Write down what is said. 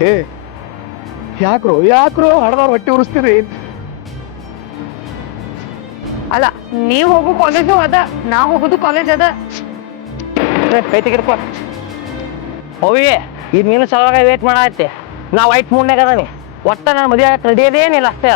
ಹೇ ಯಾಕ್ರೋ ಹಡದವ್ರ ಹೊಟ್ಟೆ ಉರಿಸ್ತೀರಿ? ಅಲ್ಲ, ನೀವ್ ಹೋಗೋ ಕಾಲೇಜು ಅದ, ನಾ ಹೋಗೋದು ಕಾಲೇಜ್ ಅದ. ಕೈ ತೆಗಿರ್ಕೊ ಹೋಗಿ. ಈ ಮೀನು ಸಲುವಾಗಿ ವೇಟ್ ಮಾಡತ್ತೆ. ನಾ ವೈಟ್ ಮೂಡ್ನಾಗ ಅದಾನಿ. ಒಟ್ಟ ನಾನು ಮದುವೆ ಆಗಕ್ಕೆ ರೆಡಿ ಅದೇನಿಲ್ಲ ಅಷ್ಟೇ.